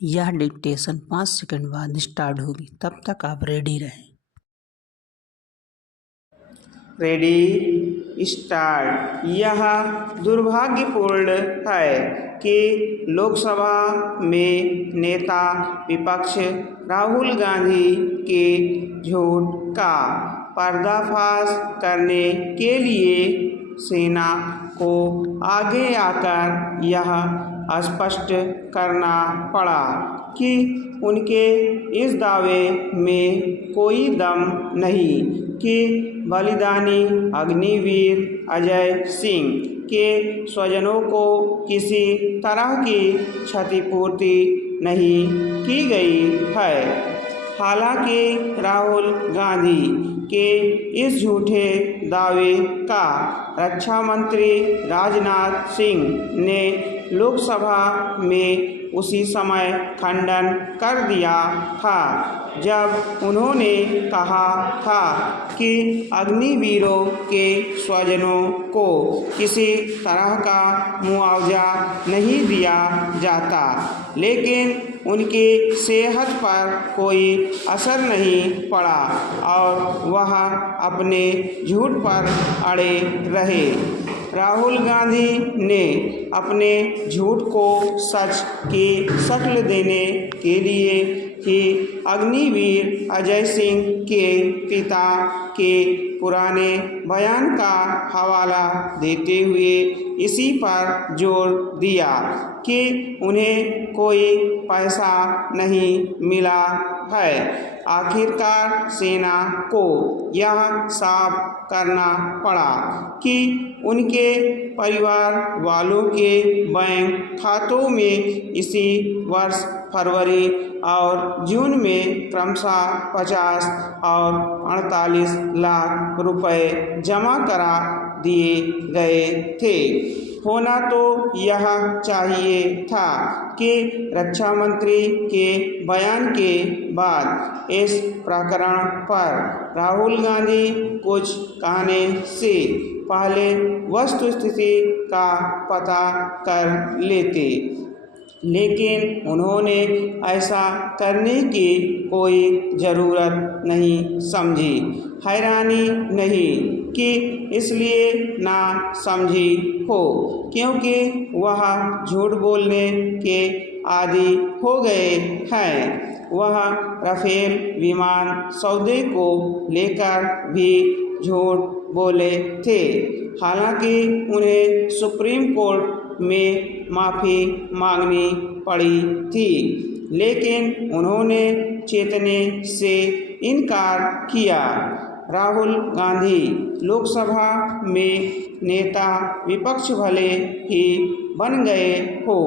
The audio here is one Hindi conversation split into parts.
यह डिक्टेशन 5 सेकंड बाद स्टार्ट होगी, तब तक आप रेडी रहें। Ready start. यह दुर्भाग्यपूर्ण है कि लोकसभा में नेता विपक्ष राहुल गांधी के झूठ का पर्दाफाश करने के लिए सेना को आगे आकर यह स्पष्ट करना पड़ा कि उनके इस दावे में कोई दम नहीं कि बलिदानी अग्निवीर अजय सिंह के स्वजनों को किसी तरह की क्षतिपूर्ति नहीं की गई है। हालांकि राहुल गांधी के इस झूठे दावे का रक्षा मंत्री राजनाथ सिंह ने लोकसभा में उसी समय खंडन कर दिया था जब उन्होंने कहा था कि अग्निवीरों के स्वजनों को किसी तरह का मुआवजा नहीं दिया जाता, लेकिन उनकी सेहत पर कोई असर नहीं पड़ा और वह अपने झूठ पर अड़े रहे। राहुल गांधी ने अपने झूठ को सच की शक्ल देने के लिए कि अग्निवीर अजय सिंह के पिता के पुराने बयान का हवाला देते हुए इसी पर जोर दिया कि उन्हें कोई पैसा नहीं मिला है। आखिरकार सेना को यह साफ करना पड़ा कि उनके परिवार वालों के बैंक खातों में इसी वर्ष फरवरी और जून में क्रमशः 50 और 48 लाख रुपए जमा करा दिए गए थे। होना तो यह चाहिए था कि रक्षा मंत्री के बयान के बाद इस प्रकरण पर राहुल गांधी कुछ कहने से पहले वस्तुस्थिति का पता कर लेते, लेकिन उन्होंने ऐसा करने की कोई ज़रूरत नहीं समझी। हैरानी नहीं कि इसलिए ना समझी हो क्योंकि वह झूठ बोलने के आदी हो गए हैं। वह राफेल विमान सौदे को लेकर भी झूठ बोले थे, हालांकि उन्हें सुप्रीम कोर्ट में माफ़ी मांगनी पड़ी थी, लेकिन उन्होंने चेतने से इनकार किया। राहुल गांधी लोकसभा में नेता विपक्ष भले ही बन गए हो,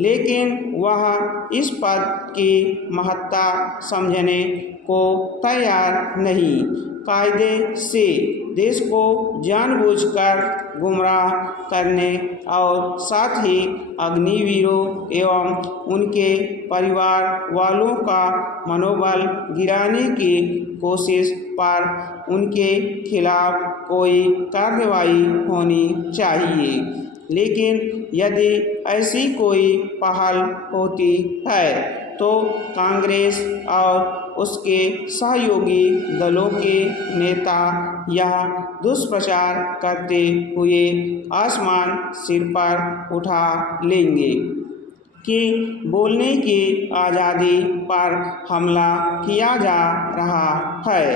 लेकिन वह इस पद की महत्ता समझने को तैयार नहीं। कायदे से देश को जानबूझकर गुमराह करने और साथ ही अग्निवीरों एवं उनके परिवार वालों का मनोबल गिराने की कोशिश पर उनके खिलाफ कोई कार्रवाई होनी चाहिए। लेकिन यदि ऐसी कोई पहल होती है तो कांग्रेस और उसके सहयोगी दलों के नेता यह दुष्प्रचार करते हुए आसमान सिर पर उठा लेंगे कि बोलने की आज़ादी पर हमला किया जा रहा है।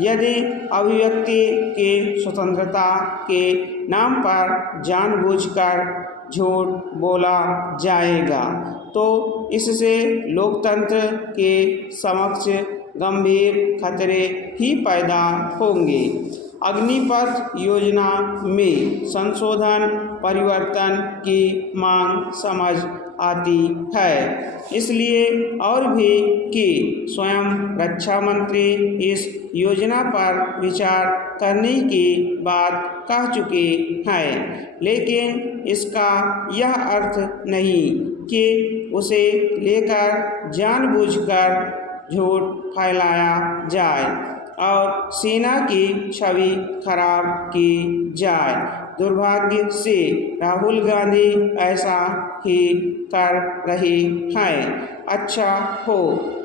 यदि अभिव्यक्ति की स्वतंत्रता के नाम पर जानबूझकर झूठ बोला जाएगा तो इससे लोकतंत्र के समक्ष गंभीर खतरे ही पैदा होंगे। अग्निपथ योजना में संशोधन परिवर्तन की मांग समझ आती है, इसलिए और भी कि स्वयं रक्षा मंत्री इस योजना पर विचार करने की बात कह चुके हैं, लेकिन इसका यह अर्थ नहीं कि उसे लेकर जानबूझकर झूठ फैलाया जाए और सेना की छवि खराब की जाए। दुर्भाग्य से राहुल गांधी ऐसा ही कर रही हैं। अच्छा हो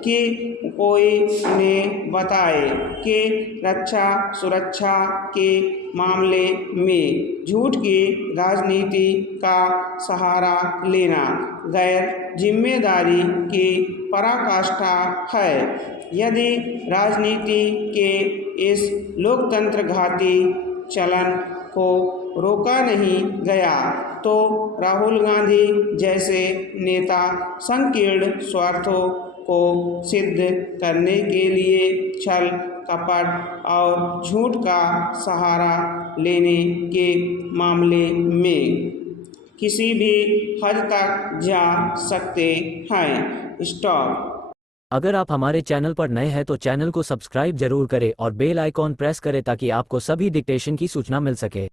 कि कोई उन्हें बताए कि रक्षा सुरक्षा के मामले में झूठ की राजनीति का सहारा लेना गैर जिम्मेदारी की पराकाष्ठा है। यदि राजनीति के इस लोकतंत्र घाती चलन को रोका नहीं गया तो राहुल गांधी जैसे नेता संकीर्ण स्वार्थों को सिद्ध करने के लिए छल कपट और झूठ का सहारा लेने के मामले में किसी भी हद तक जा सकते हैं। स्टॉप। अगर आप हमारे चैनल पर नए हैं तो चैनल को सब्सक्राइब जरूर करें और बेल आइकॉन प्रेस करें ताकि आपको सभी डिक्टेशन की सूचना मिल सके।